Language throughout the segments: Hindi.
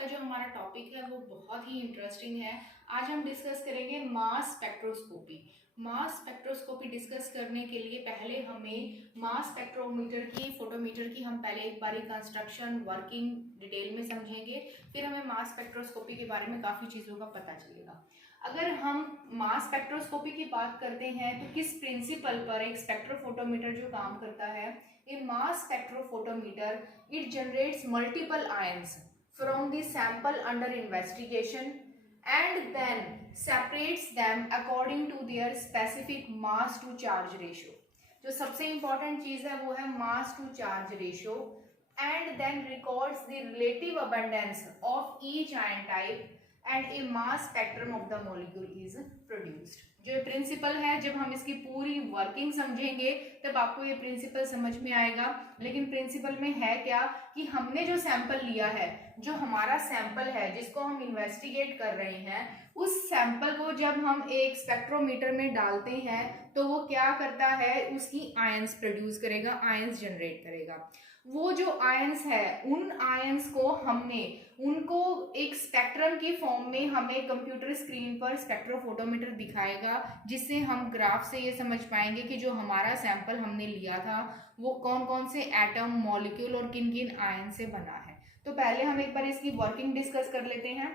का जो हमारा टॉपिक है वो बहुत ही इंटरेस्टिंग है। आज हम डिस्कस करेंगे mass spectroscopy. Mass spectroscopy discuss करने के लिए पहले हमें मास स्पेक्ट्रोमीटर की, फोटोमीटर की हम पहले एक बारी कंस्ट्रक्शन, वर्किंग डिटेल में समझेंगे। फिर हमें मास स्पेक्ट्रोस्कोपी के बारे में काफ़ी चीज़ों का पता चलेगा। अगर हम मास स्पेक्ट्रोस्कोपी की बात करते हैं तो किस प्रिंसिपल पर एक स्पेक्ट्रोफोटोमीटर जो काम करता है, ए मास spectrophotometer it generates multiple ions from the sample under investigation and then separates them according to their specific mass to charge ratio. जो सबसे इंपॉर्टेंट चीज है वो है mass to charge ratio and then records the relative abundance of each ion type and a mass spectrum of the molecule is produced. जो ये प्रिंसिपल है, जब हम इसकी पूरी वर्किंग समझेंगे तब आपको ये प्रिंसिपल समझ में आएगा। लेकिन प्रिंसिपल में है क्या कि हमने जो सैंपल लिया है, जो हमारा सैंपल है जिसको हम इन्वेस्टिगेट कर रहे हैं, उस सैंपल को जब हम एक स्पेक्ट्रोमीटर में डालते हैं तो वो क्या करता है, उसकी आयंस प्रोड्यूस करेगा, आयंस जनरेट करेगा। वो जो आयंस है, उन आयंस को हमने उनको एक स्पेक्ट्रम की फॉर्म में हमें कंप्यूटर स्क्रीन पर स्पेक्ट्रोफोटोमीटर दिखाएगा, जिससे हम ग्राफ से ये समझ पाएंगे कि जो हमारा सैंपल हमने लिया था वो कौन कौन से एटम, मॉलिक्यूल और किन किन आयन से बना है। तो पहले हम एक बार इसकी वर्किंग डिस्कस कर लेते हैं।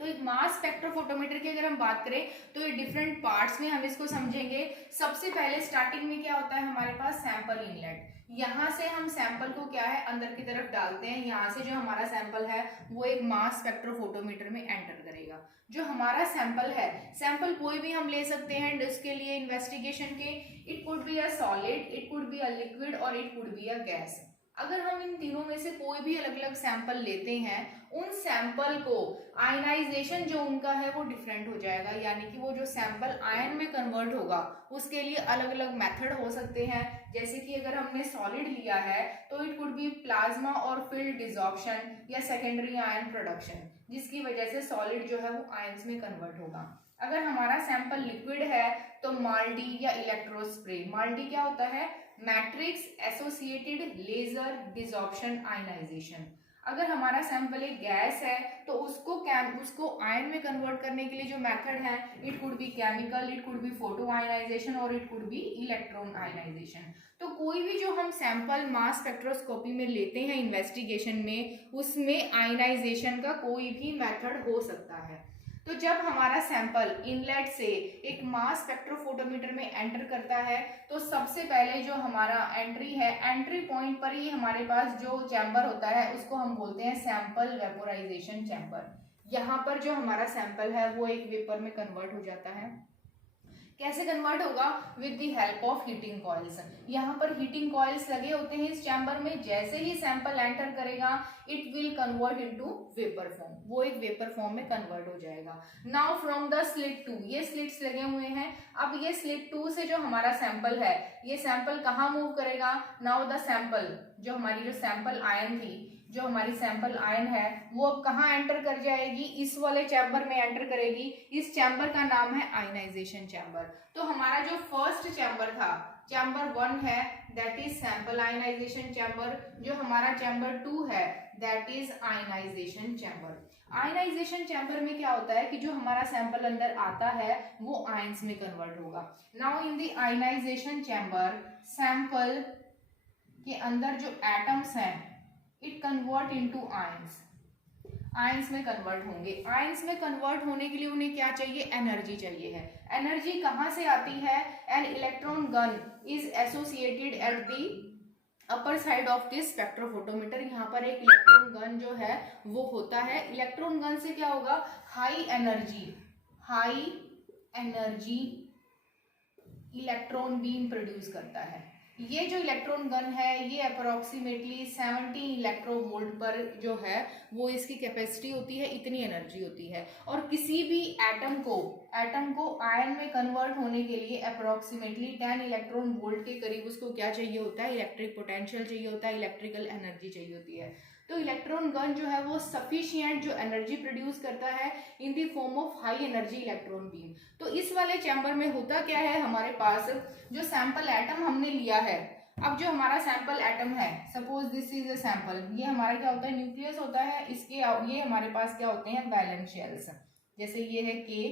तो एक मास स्पेक्ट्रोफोटोमीटर की अगर हम बात करें तो ये डिफरेंट पार्ट्स में हम इसको समझेंगे। सबसे पहले स्टार्टिंग में क्या होता है, हमारे पास सैंपल इनलेट। यहाँ से हम सैंपल को क्या है, अंदर की तरफ डालते हैं। यहाँ से जो हमारा सैंपल है वो एक मास स्पेक्ट्रोफोटोमीटर में एंटर करेगा। जो हमारा सैंपल है, सैंपल कोई भी हम ले सकते हैं इसके लिए इन्वेस्टिगेशन के। It could be a solid, it could be a liquid और it could be a gas. अगर हम इन तीनों में से कोई भी अलग अलग सैंपल लेते हैं, उन सैंपल को आयनाइजेशन जो उनका है वो डिफरेंट हो जाएगा, यानी कि वो जो सैंपल आयन में कन्वर्ट होगा उसके लिए अलग अलग मेथड हो सकते हैं। जैसे कि अगर हमने सॉलिड लिया है तो इट कुड बी प्लाज्मा और फील्ड डिसॉर्प्शन या सेकेंडरी आयन प्रोडक्शन, जिसकी वजह से सॉलिड जो है वो आयंस में कन्वर्ट होगा। अगर हमारा सैंपल लिक्विड है तो माल्डी या इलेक्ट्रोस्प्रे। माल्डी क्या होता है, matrix associated laser desorption ionization. अगर हमारा सैंपल एक गैस है तो उसको आयन में कन्वर्ट करने के लिए जो मेथड है, it could be chemical, it could be photo ionization और it could be electron ionization. तो कोई भी जो हम सैंपल मास स्पेक्ट्रोस्कोपी में लेते हैं इन्वेस्टिगेशन में, उसमें आयनाइजेशन का कोई भी मेथड हो सकता है। तो जब हमारा सैंपल इनलेट से एक मास स्पेक्ट्रोफोटोमीटर में एंटर करता है तो सबसे पहले जो हमारा एंट्री है, एंट्री पॉइंट पर ही हमारे पास जो चैम्बर होता है उसको हम बोलते हैं सैंपल वेपोराइजेशन चैम्बर। यहाँ पर जो हमारा सैंपल है वो एक वेपर में कन्वर्ट हो जाता है। कैसे कन्वर्ट होगा, with the help of heating coils. यहाँ पर हीटिंग कॉइल्स लगे होते हैं इस चैम्बर में। जैसे ही सैंपल एंटर करेगा it will convert into vapour form, वो एक वेपर फॉर्म में कन्वर्ट हो जाएगा। नाउ फ्रॉम द स्लिट 2, ये स्लिट्स लगे हुए हैं। अब ये स्लिट 2 से जो हमारा सैंपल है, ये सैंपल कहाँ मूव करेगा, नाउ द सैंपल, जो हमारी जो सैंपल आयन थी, जो हमारी सैंपल आयन है वो अब कहाँ एंटर कर जाएगी, इस वाले चैम्बर में एंटर करेगी। इस चैम्बर का नाम है आयनाइजेशन चैम्बर। तो हमारा जो फर्स्ट चैम्बर था, चैम्बर 1 है, that is sample ionization chamber. जो हमारा चैम्बर 2 है that is ionization chamber. Ionization chamber में क्या होता है कि जो हमारा सैंपल अंदर आता है वो आयंस में कन्वर्ट होगा। Now in the ionization chamber, sample के अंदर जो एटम्स हैं it convert into ions, ions में कन्वर्ट होंगे। आयंस में कन्वर्ट होने के लिए उन्हें क्या चाहिए, एनर्जी चाहिए है। एनर्जी कहाँ से आती है, an electron gun is associated at the upper side of this spectrophotometer. यहाँ पर एक इलेक्ट्रॉन गन जो है वो होता है। इलेक्ट्रॉन गन से क्या होगा, high energy electron beam produce करता है। ये जो इलेक्ट्रॉन गन है ये अप्रोक्सीमेटली 70 इलेक्ट्रोवोल्ट पर जो है वो इसकी कैपेसिटी होती है, इतनी एनर्जी होती है। और किसी भी एटम को आयन में कन्वर्ट होने के लिए अप्रोक्सीमेटली 10 इलेक्ट्रॉन वोल्ट के करीब उसको क्या चाहिए होता है, इलेक्ट्रिक पोटेंशियल चाहिए होता है, इलेक्ट्रिकल एनर्जी चाहिए होती है। तो इलेक्ट्रॉन गन जो है वो सफिशिएंट जो एनर्जी प्रोड्यूस करता है in the form of high energy electron beam. तो इस वाले चैम्बर में होता क्या है, हमारे पास जो सैंपल एटम हमने लिया है अब जो हमारा सैंपल एटम है, suppose this is a sample, ये हमारा क्या होता है, न्यूक्लियस होता है, इसके ये हमारे पास क्या होते हैं, वैलेंस शेल्स। जैसे ये है K,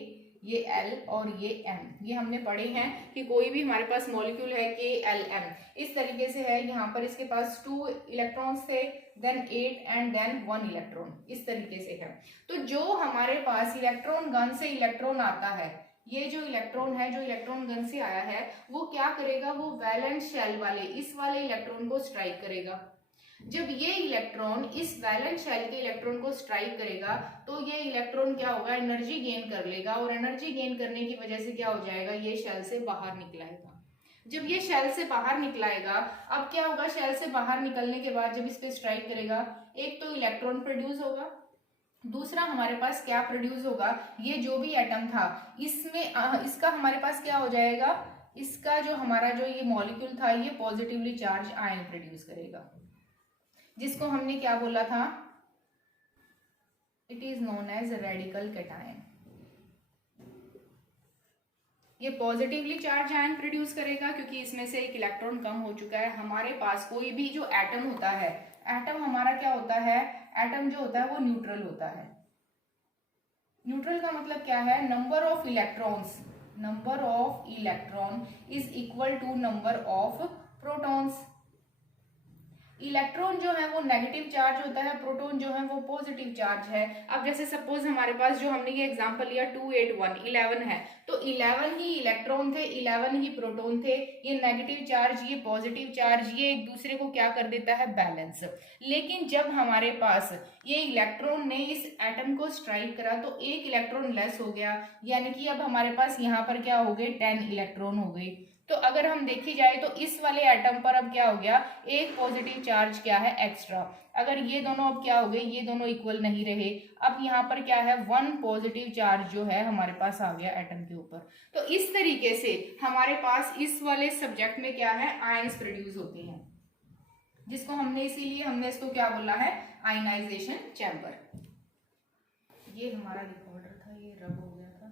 ये L और ये M, ये हमने पढ़े हैं कि कोई भी हमारे पास मॉलिक्यूल है KLM इस तरीके से है। यहाँ पर इसके पास 2 इलेक्ट्रॉन्स थे, देन 8 एंड देन 1 इलेक्ट्रॉन, इस तरीके से है। तो जो हमारे पास इलेक्ट्रॉन गन से इलेक्ट्रॉन आता है, ये जो इलेक्ट्रॉन है, जो इलेक्ट्रॉन गन से आया है, वो क्या करेगा, वो वैलेंस शेल वाले इस वाले इलेक्ट्रॉन को स्ट्राइक करेगा। जब ये इलेक्ट्रॉन इस वैलेंस शेल के इलेक्ट्रॉन को स्ट्राइक करेगा तो ये इलेक्ट्रॉन क्या होगा, एनर्जी गेन कर लेगा, और एनर्जी गेन करने की वजह से क्या हो जाएगा, ये शेल से बाहर निकलाएगा। जब ये शेल से बाहर निकलाएगा, अब क्या होगा, शेल से बाहर निकलने के बाद जब इस पे स्ट्राइक करेगा, एक तो इलेक्ट्रॉन प्रोड्यूस होगा, दूसरा हमारे पास क्या प्रोड्यूस होगा, ये जो भी एटम था इसमें इसका हमारे पास क्या हो जाएगा, इसका जो हमारा जो ये मॉलिक्यूल था, ये पॉजिटिवली चार्ज आयन प्रोड्यूस करेगा, जिसको हमने क्या बोला था, it is known as radical cation. ये पॉजिटिवली चार्ज आयन प्रोड्यूस करेगा क्योंकि इसमें से एक इलेक्ट्रॉन कम हो चुका है। हमारे पास कोई भी जो एटम होता है, एटम हमारा क्या होता है, एटम जो होता है वो न्यूट्रल होता है। न्यूट्रल का मतलब क्या है, number of electrons, number of electron is equal to number of protons. Electron जो है वो नेगेटिव चार्ज होता है, प्रोटॉन जो है वो पॉजिटिव चार्ज है। अब जैसे सपोज हमारे पास जो हमने ये एग्जांपल लिया 2 8 1 11 है, तो 11 ही इलेक्ट्रॉन थे, 11 ही प्रोटॉन थे। ये नेगेटिव चार्ज, ये पॉजिटिव चार्ज, ये एक दूसरे को क्या कर देता है, बैलेंस। लेकिन जब हमारे पास ये इलेक्ट्रॉन ने इस एटम को स्ट्राइक करा तो एक इलेक्ट्रॉन लेस हो गया, यानी कि अब हमारे पास यहाँ पर क्या हो गए, 10 इलेक्ट्रॉन हो गए। तो अगर हम देखी जाए तो इस वाले एटम पर अब क्या हो गया, एक पॉजिटिव चार्ज क्या है, एक्स्ट्रा। अगर ये दोनों अब क्या हो गए, ये दोनों इक्वल नहीं रहे, अब यहाँ पर क्या है, 1 पॉजिटिव चार्ज जो है हमारे पास आ गया एटम के ऊपर। तो इस तरीके से हमारे पास इस वाले सब्जेक्ट में क्या है, आयंस प्रोड्यूस होते हैं, जिसको हमने इसीलिए हमने इसको क्या बोला है, आयनाइजेशन चैम्बर। ये हमारा रिकॉर्डर था, ये रब हो गया था।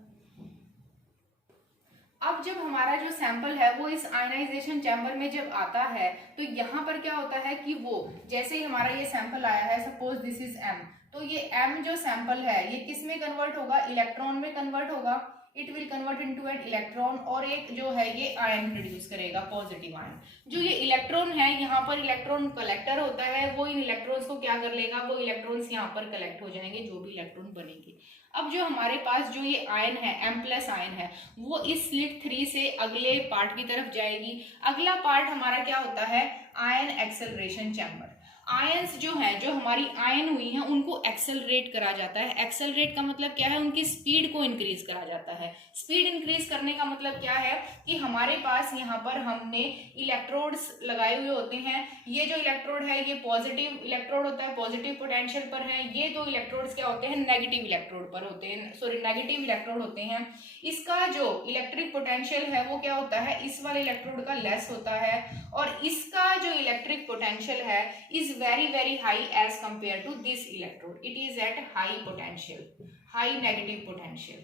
अब जब हमारा जो सैंपल है वो इस आयनाइजेशन चैम्बर में जब आता है तो यहाँ पर क्या होता है कि वो जैसे ही हमारा ये सैंपल आया है, सपोज दिस इज M, तो ये M जो सैंपल है ये किस में कन्वर्ट होगा, इलेक्ट्रॉन में कन्वर्ट होगा। It will convert into an electron, और एक जो है ये आयन प्रोड्यूस करेगा, पॉजिटिव आयन। जो ये इलेक्ट्रॉन है, यहाँ पर इलेक्ट्रॉन कलेक्टर होता है, वो इन इलेक्ट्रॉन्स को क्या कर लेगा, वो इलेक्ट्रॉन्स यहाँ पर कलेक्ट हो जाएंगे, जो भी इलेक्ट्रॉन बनेंगे। अब जो हमारे पास जो ये आयन है, M+ आयन है, वो इस स्लिट 3 से अगले पार्ट की तरफ जाएगी। अगला पार्ट हमारा क्या होता है, आयन एक्सेलरेशन चैम्बर। आयंस जो हैं, जो हमारी आयन हुई हैं, उनको एक्सेलरेट करा जाता है। एक्सेलरेट का मतलब क्या है, उनकी स्पीड को इंक्रीज करा जाता है। स्पीड इंक्रीज करने का मतलब क्या है कि हमारे पास यहाँ पर हमने इलेक्ट्रोड्स लगाए हुए होते हैं। ये जो इलेक्ट्रोड है ये पॉजिटिव इलेक्ट्रोड होता है, पॉजिटिव पोटेंशियल पर है। ये दो इलेक्ट्रोड्स क्या होते हैं, नेगेटिव इलेक्ट्रोड पर होते हैं, सॉरी नेगेटिव इलेक्ट्रोड होते हैं। इसका जो इलेक्ट्रिक पोटेंशियल है वो क्या होता है, इस वाले इलेक्ट्रोड का लेस होता है, और इसका जो इलेक्ट्रिक पोटेंशियल है is very high as compared to this electrode. It is at high potential, high negative potential.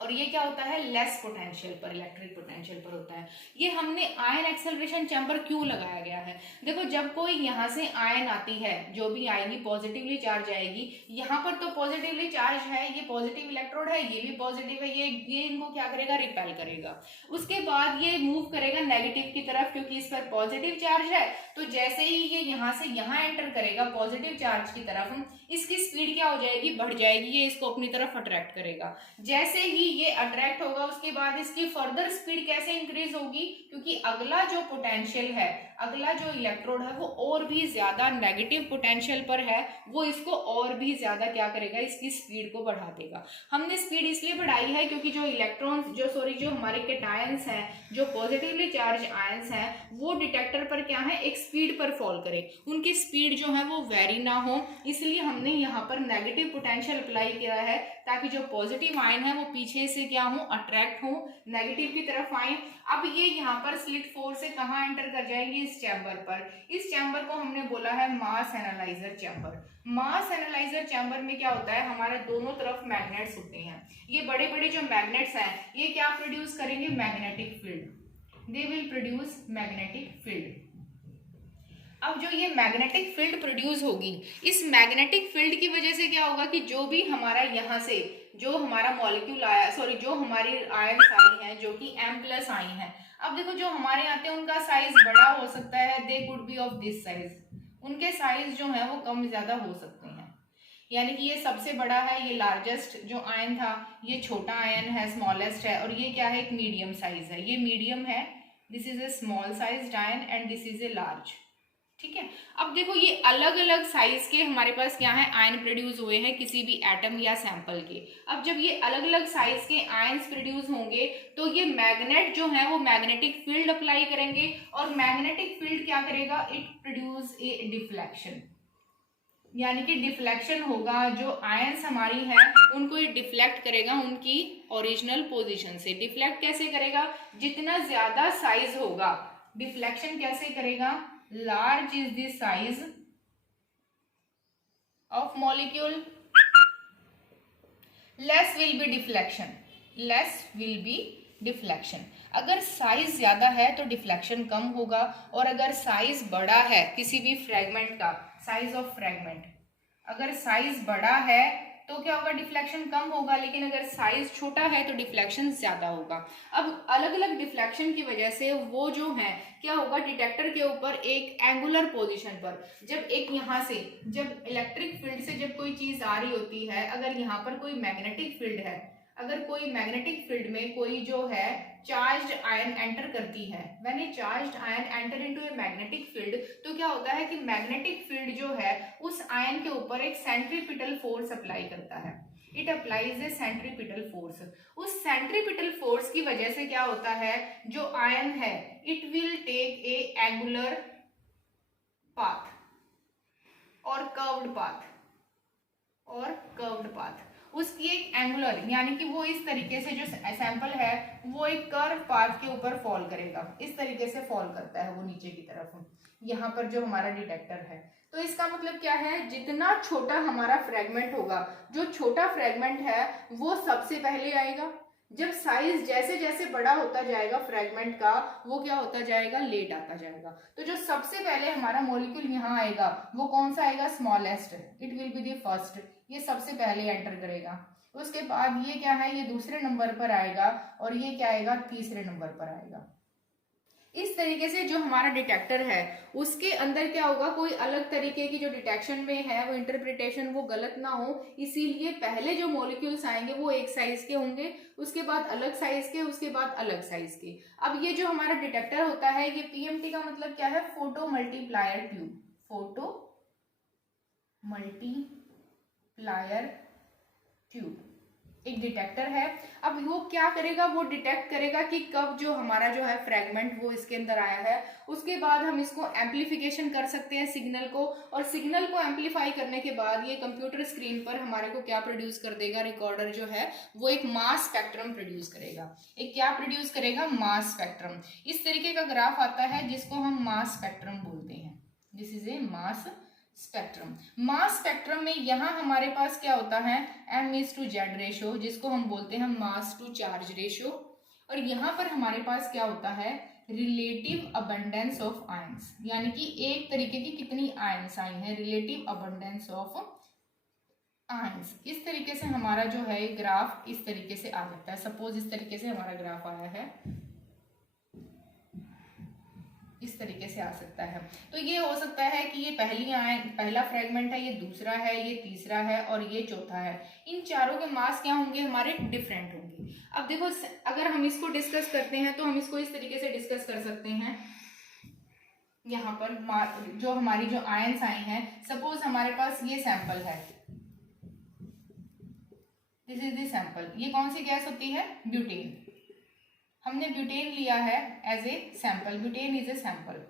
और ये क्या होता है, लेस पोटेंशियल पर, इलेक्ट्रिक पोटेंशियल पर होता है। ये हमने आयन एक्सेलरेशन चैम्बर क्यों लगाया गया है, देखो जब कोई यहाँ से आयन आती है, जो भी आएगी पॉजिटिवली चार्ज आएगी। यहाँ पर तो पॉजिटिवली चार्ज है, ये पॉजिटिव इलेक्ट्रोड है, ये भी पॉजिटिव है, ये इनको क्या करेगा, रिपेल करेगा। उसके बाद ये मूव करेगा नेगेटिव की तरफ, क्योंकि इस पर पॉजिटिव चार्ज है। तो जैसे ही ये यहाँ से यहाँ एंटर करेगा पॉजिटिव चार्ज की तरफ, इसकी स्पीड क्या हो जाएगी, बढ़ जाएगी, ये इसको अपनी तरफ अट्रैक्ट करेगा। जैसे ही ये अट्रैक्ट होगा उसके बाद इसकी फर्दर स्पीड कैसे इंक्रीज होगी, क्योंकि अगला जो पोटेंशियल है, अगला जो इलेक्ट्रोड है वो और भी ज्यादा नेगेटिव पोटेंशियल पर है, वो इसको और भी ज्यादा क्या करेगा, इसकी स्पीड को बढ़ा देगा। हमने स्पीड इसलिए बढ़ाई है क्योंकि जो इलेक्ट्रॉन जो हमारे कैटायंस हैं, जो पॉजिटिवली चार्ज आयंस हैं, वो डिटेक्टर पर क्या है, एक स्पीड पर फॉल करे, उनकी स्पीड जो है वो वेरी ना हो, इसलिए हमने यहाँ पर नेगेटिव पोटेंशियल अप्लाई किया है, ताकि जो पॉजिटिव आयन है वो पीछे से क्या हो, अट्रैक्ट हो, नेगेटिव की तरफ आए। अब ये यहाँ पर स्लिट 4 से कहाँ एंटर कर जाएंगे, इस चैम्बर पर। इस चैम्बर को हमने बोला है मास एनालाइजर चैम्बर। मास एनालाइजर चैम्बर में क्या होता है, हमारे दोनों तरफ मैग्नेट्स होते हैं। ये बड़े बड़े जो मैग्नेट्स हैं ये क्या प्रोड्यूस करेंगे, magnetic field. They will produce magnetic field. अब जो ये मैग्नेटिक फील्ड प्रोड्यूस होगी, इस मैग्नेटिक फील्ड की वजह से क्या होगा कि जो भी हमारा यहाँ से जो हमारा मॉलिक्यूल आया, सॉरी जो हमारी आयंस आई हैं जो कि M+ आई हैं, अब देखो जो हमारे आते हैं उनका साइज बड़ा हो सकता है, they could be of this size, उनके साइज जो है वो कम ज्यादा हो सकते हैं। यानी कि ये सबसे बड़ा है, ये लार्जेस्ट जो आयन था, ये छोटा आयन है, स्मॉलेस्ट है, और ये क्या है, एक मीडियम साइज है, ये मीडियम है, this is a small size ion and this is a large. ठीक है, अब देखो ये अलग अलग साइज के हमारे पास क्या है, आयन प्रोड्यूस हुए हैं किसी भी एटम या सैंपल के। अब जब ये अलग अलग साइज के आयंस प्रोड्यूस होंगे तो ये मैग्नेट जो है वो मैग्नेटिक फील्ड अप्लाई करेंगे, और मैग्नेटिक फील्ड क्या करेगा, इट प्रोड्यूस ए डिफ्लेक्शन, यानी कि डिफ्लेक्शन होगा, जो आयंस हमारी हैं उनको ये डिफ्लेक्ट करेगा उनकी ओरिजिनल पोजीशन से। डिफ्लेक्ट कैसे करेगा, जितना ज्यादा साइज होगा, डिफ्लेक्शन कैसे करेगा, large is the size of molecule, less will be deflection, less will be deflection। अगर साइज ज्यादा है तो डिफ्लेक्शन कम होगा, और अगर साइज बड़ा है किसी भी फ्रेगमेंट का, साइज ऑफ फ्रेगमेंट, अगर साइज बड़ा है तो क्या होगा, डिफ्लेक्शन कम होगा, लेकिन अगर साइज छोटा है तो डिफ्लेक्शन ज्यादा होगा। अब अलग अलग डिफ्लेक्शन की वजह से वो जो है क्या होगा, डिटेक्टर के ऊपर एक एंगुलर पोजीशन पर, जब एक यहाँ से जब इलेक्ट्रिक फील्ड से जब कोई चीज आ रही होती है, अगर यहाँ पर कोई मैग्नेटिक फील्ड है, अगर कोई मैग्नेटिक फील्ड में कोई जो है चार्ज्ड आयन एंटर करती है, when A charged ion enter into a magnetic field, तो क्या होता है कि मैग्नेटिक फील्ड जो है उस आयन के ऊपर एक सेंट्रीपिटल फोर्स अप्लाई करता है, it applies a centripetal force. उस सेंट्रीपिटल फोर्स की वजह से क्या होता है, जो आयन है it will take a angular path और कर्व्ड पाथ, और कर्व्ड पाथ, उसकी एक एंगुलर, यानी कि वो इस तरीके से जो सैंपल है वो एक कर्व पाथ के ऊपर फॉल करेगा, इस तरीके से फॉल करता है वो नीचे की तरफ, यहाँ पर जो हमारा डिटेक्टर है। तो इसका मतलब क्या है, जितना छोटा हमारा फ्रेगमेंट होगा, जो छोटा फ्रेगमेंट है वो सबसे पहले आएगा, जब साइज जैसे जैसे बड़ा होता जाएगा फ्रेगमेंट का, वो क्या होता जाएगा, लेट आता जाएगा। तो जो सबसे पहले हमारा मॉलिक्यूल यहाँ आएगा वो कौन सा आएगा, smallest, it will be the first, ये सबसे पहले एंटर करेगा। उसके बाद ये क्या है, ये दूसरे नंबर पर आएगा, और ये क्या आएगा, तीसरे नंबर पर आएगा। इस तरीके से जो हमारा डिटेक्टर है उसके अंदर क्या होगा, कोई अलग तरीके की जो डिटेक्शन में है वो इंटरप्रिटेशन वो गलत ना हो, इसीलिए पहले जो मॉलिक्यूल्स आएंगे वो एक साइज के होंगे, उसके बाद अलग साइज के, उसके बाद अलग साइज के। अब ये जो हमारा डिटेक्टर होता है, ये पीएमटी का मतलब क्या है, photo multiplier tube, photo multiplier tube एक डिटेक्टर है। अब वो क्या करेगा, वो डिटेक्ट करेगा कि कब जो हमारा जो है फ्रेगमेंट वो इसके अंदर आया है, उसके बाद हम इसको एम्पलीफिकेशन कर सकते हैं सिग्नल को, और सिग्नल को एम्पलीफाई करने के बाद ये कंप्यूटर स्क्रीन पर हमारे को क्या प्रोड्यूस कर देगा, रिकॉर्डर जो है वो एक मास स्पेक्ट्रम प्रोड्यूस करेगा। एक क्या प्रोड्यूस करेगा, मास स्पेक्ट्रम। इस तरीके का ग्राफ आता है जिसको हम मास स्पेक्ट्रम बोलते हैं, this is a mass spectrum. Mass spectrum में यहाँ हमारे पास क्या होता है, m/z रेशो, जिसको हम बोलते हैं मास टू चार्ज रेशो, और यहाँ पर हमारे पास क्या होता है, रिलेटिव अबंडेंस ऑफ आयंस, यानी कि एक तरीके की कितनी आयंस आई हैं, रिलेटिव अबंडेंस ऑफ आयंस। इस तरीके से हमारा जो है ग्राफ इस तरीके से आ जाता है। सपोज इस तरीके से हमारा ग्राफ आया है, इस तरीके से आ सकता है। तो ये हो सकता है कि ये पहला फ्रेगमेंट है, ये दूसरा है, ये तीसरा है, और ये चौथा है। इन चारों के मास क्या होंगे, हमारे डिफरेंट होंगे। अब देखो, अगर हम इसको डिस्कस करते हैं तो हम इसको इस तरीके से डिस्कस कर सकते हैं। यहाँ पर जो हमारी जो आयंस आई हैं, सपोज हमारे पास ये सैंपल है, दिस इज द सैंपल। ये कौन सी गैस होती है, ब्यूटेन। हमने ब्यूटेन लिया है as a sample, butane is a sample,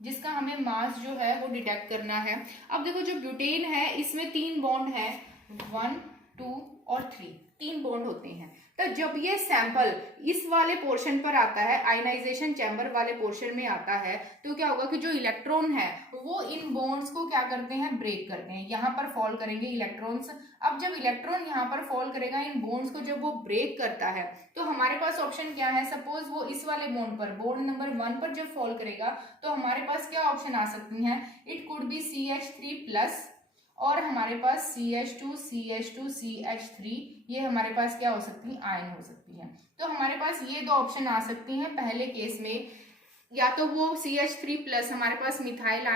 जिसका हमें मास जो है वो डिटेक्ट करना है। अब देखो, जो ब्यूटेन है इसमें 3 बॉन्ड है, 1 2 और 3 बॉन्ड होते हैं। तो जब ये सैंपल इस वाले पोर्शन पर आता है, आयनाइजेशन चैम्बर वाले पोर्शन में आता है, तो क्या होगा कि जो इलेक्ट्रॉन है वो इन बॉन्ड्स को क्या करते हैं, ब्रेक करते हैं, यहाँ पर फॉल करेंगे इलेक्ट्रॉन्स। अब जब इलेक्ट्रॉन यहाँ पर फॉल करेगा इन बॉन्ड्स को, जब वो ब्रेक करता है, तो हमारे पास ऑप्शन क्या है, सपोज वो इस वाले बॉन्ड पर, बॉन्ड नंबर 1 पर जब फॉल करेगा, तो हमारे पास क्या ऑप्शन आ सकती हैं, इट कुड बी CH3+ और हमारे पास CH2 CH2 CH3, ये हमारे पास क्या हो सकती है, आयन हो सकती है। तो हमारे पास ये दो ऑप्शन आ सकती हैं। पहले केस में या तो वो CH3+ हमारे पास मिथाइल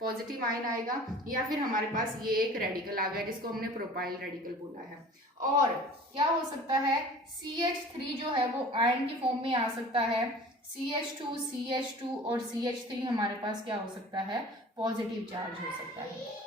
पॉजिटिव आयन आएगा, या फिर हमारे पास ये एक रेडिकल आ गया जिसको हमने प्रोपाइल रेडिकल बोला है। और क्या हो सकता है, CH3 जो है वो आयन की फॉर्म में आ सकता है, CH2 CH2 और CH3 हमारे पास क्या हो सकता है, पॉजिटिव चार्ज हो सकता है।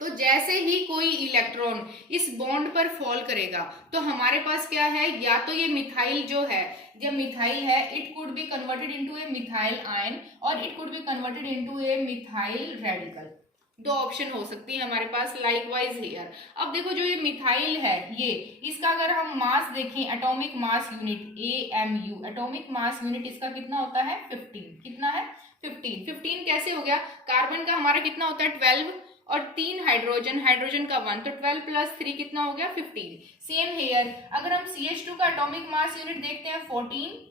तो जैसे ही कोई इलेक्ट्रॉन इस बॉन्ड पर फॉल करेगा, तो हमारे पास क्या है, या तो ये मिथाइल जो है, जब मिथाइल है, it could be converted into a methyl ion और it could be converted into a methyl radical. दो ऑप्शन हो सकती है हमारे पास। लाइकवाइज हियर, अब देखो जो ये मिथाइल है, ये इसका अगर हम मास देखें, atomic mass unit AMU, atomic mass unit इसका कितना होता है, 15। कितना है, 15 कैसे हो गया, कार्बन का हमारा कितना होता है, 12 और 3 हाइड्रोजन का 1, तो 12 + 3 कितना हो गया, 15। सेम हेयर, अगर हम CH2 का एटॉमिक मास यूनिट देखते हैं 14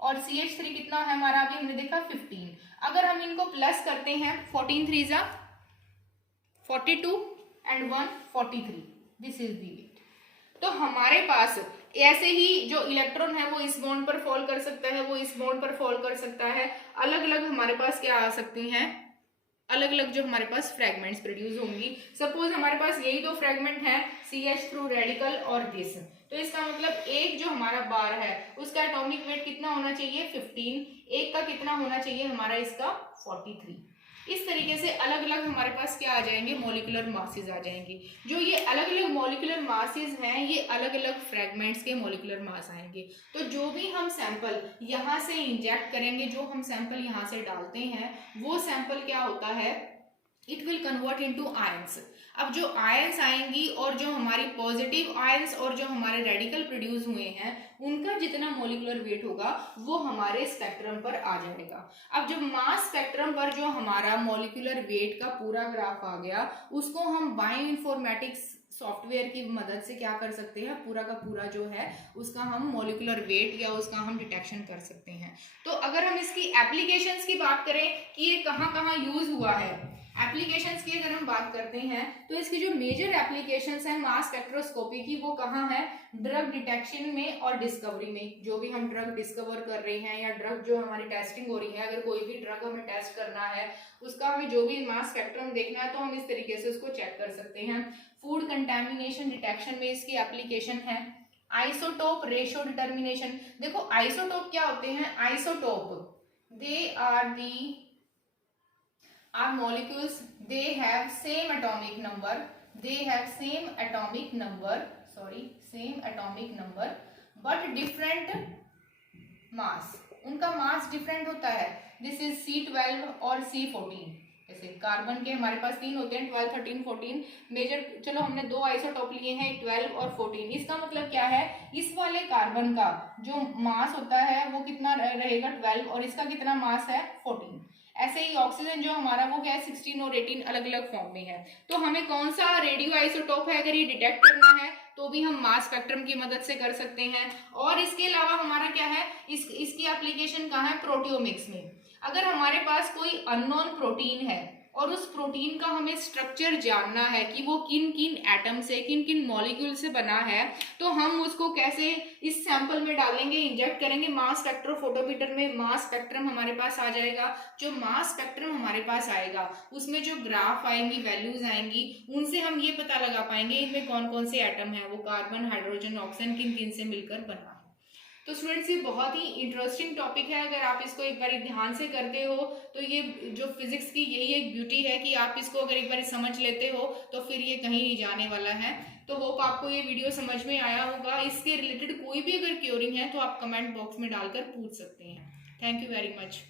और CH3 कितना है हमारा, अभी हमने देखा 15। अगर हम इनको प्लस करते हैं, 14 3 = 42 and 1 43, this is the weight. तो हमारे पास ऐसे ही जो इलेक्ट्रॉन है वो इस बॉन्ड पर फॉल कर सकता है, वो इस बॉन्ड पर फॉल कर सकता है। अलग अलग हमारे पास क्या आ सकती हैं, अलग अलग जो हमारे पास फ्रेगमेंट्स प्रोड्यूस होंगी। सपोज हमारे पास यही दो फ्रेगमेंट है, CH थ्रू रेडिकल और दिस, तो इसका मतलब एक जो हमारा बार है उसका एटॉमिक वेट कितना होना चाहिए, 15, एक का कितना होना चाहिए हमारा, इसका 43। इस तरीके से अलग अलग हमारे पास क्या आ जाएंगे, मॉलिक्यूलर मासेस आ जाएंगे। जो ये अलग अलग मॉलिक्यूलर मासेस हैं, ये अलग अलग फ्रेगमेंट्स के मॉलिक्यूलर मास आएंगे। तो जो भी हम सैंपल यहाँ से इंजेक्ट करेंगे, जो हम सैंपल यहाँ से डालते हैं, वो सैंपल क्या होता है, it will convert into ions. अब जो आयंस आएंगी और जो हमारी पॉजिटिव आयंस और जो हमारे रेडिकल प्रोड्यूस हुए हैं, उनका जितना मॉलिक्यूलर वेट होगा वो हमारे स्पेक्ट्रम पर आ जाएगा। अब जब मास स्पेक्ट्रम पर जो हमारा मॉलिक्यूलर वेट का पूरा ग्राफ आ गया, उसको हम बायो इन्फॉर्मेटिक्स सॉफ्टवेयर की मदद से क्या कर सकते हैं, पूरा का पूरा जो है उसका हम मॉलिक्यूलर वेट या उसका हम डिटेक्शन कर सकते हैं। तो अगर हम इसकी एप्लीकेशंस की बात करें कि ये कहाँ कहाँ यूज हुआ है, एप्लीकेशंस की अगर हम बात करते हैं, तो इसकी जो मेजर एप्लीकेशंस हैं मास स्पेक्ट्रोस्कोपी की, वो कहाँ है, ड्रग डिटेक्शन में और डिस्कवरी में। जो भी हम ड्रग डिस्कवर कर रहे हैं या ड्रग जो हमारी टेस्टिंग हो रही है, अगर कोई भी ड्रग हमें टेस्ट करना है, उसका हमें जो भी मास स्पेक्ट्रम देखना है, तो हम इस तरीके से उसको चेक कर सकते हैं। फूड कंटेमिनेशन डिटेक्शन में इसकी एप्लीकेशन है। आइसोटोप रेशियो डिटर्मिनेशन, देखो आइसोटोप क्या होते हैं, isotope they are the are molecules, they have same atomic number but different mass, उनका मास डिफरेंट होता है। दिस इज C12 और C14। जैसे कार्बन के हमारे पास 3 होते हैं, 12 13 14 मेजर। चलो हमने दो आइसोटोप लिए हैं, 12 और 14। इसका मतलब क्या है, इस वाले कार्बन का जो मास होता है वो कितना रहेगा, 12, और इसका कितना मास है, 14। ऐसे ही ऑक्सीजन जो हमारा वो क्या है, 16 और 18 अलग अलग फॉर्म में है। तो हमें कौन सा रेडियो आइसोटोप है अगर ये डिटेक्ट करना है, तो भी हम मास स्पेक्ट्रम की मदद से कर सकते हैं। और इसके अलावा हमारा क्या है, इसकी एप्लीकेशन कहाँ है, प्रोटियोमिक्स में। अगर हमारे पास कोई अननोन प्रोटीन है और उस प्रोटीन का हमें स्ट्रक्चर जानना है कि वो किन किन एटम से, किन किन मॉलिक्यूल से बना है, तो हम उसको कैसे इस सैंपल में डालेंगे, इंजेक्ट करेंगे मास स्पेक्ट्रोफोटोमीटर में, मास स्पेक्ट्रम हमारे पास आ जाएगा। जो मास स्पेक्ट्रम हमारे पास आएगा उसमें जो ग्राफ आएंगी, वैल्यूज आएंगी, उनसे हम ये पता लगा पाएंगे इनमें कौन कौन से एटम है, वो कार्बन हाइड्रोजन ऑक्सीजन किन किन से मिलकर बना। तो स्टूडेंट्स ये बहुत ही इंटरेस्टिंग टॉपिक है। अगर आप इसको एक बार ध्यान से करते हो तो ये जो फिजिक्स की यही एक ब्यूटी है कि आप इसको अगर एक बार समझ लेते हो तो फिर ये कहीं नहीं जाने वाला है। तो होप आपको ये वीडियो समझ में आया होगा। इसके रिलेटेड कोई भी अगर क्यूरिंग है तो आप कमेंट बॉक्स में डालकर पूछ सकते हैं। Thank you very much.